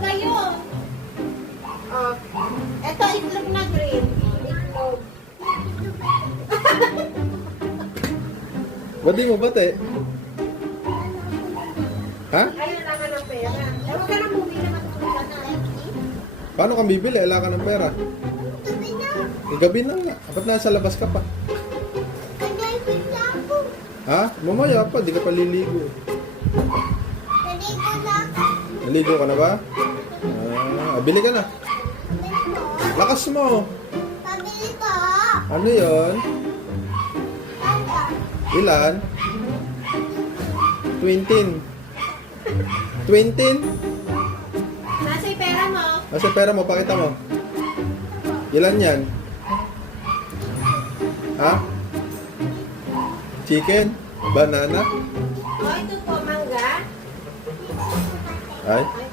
mangga yun. Oh. Ito, itlog na green. Itlog. Ba't di mo bate? Ha? Ayun lang ng pera. Huwag ka nang bumili, matutulog ka na. Paano kang bibili? Wala ka ng pera. Gabi na nga. Ba't nasa labas ka pa? Ha? Mamaya pa, di ka pa liligo. Naligo ka na ba? Bili ka na. Lakas mo. Ano yon? Ilan? 20. 20? Nasa yung pera mo. Nasa pera mo, pakita mo. Ilan yan? Ha? Chicken? Banana? Oh, ito po, mangga. Ay? Ay,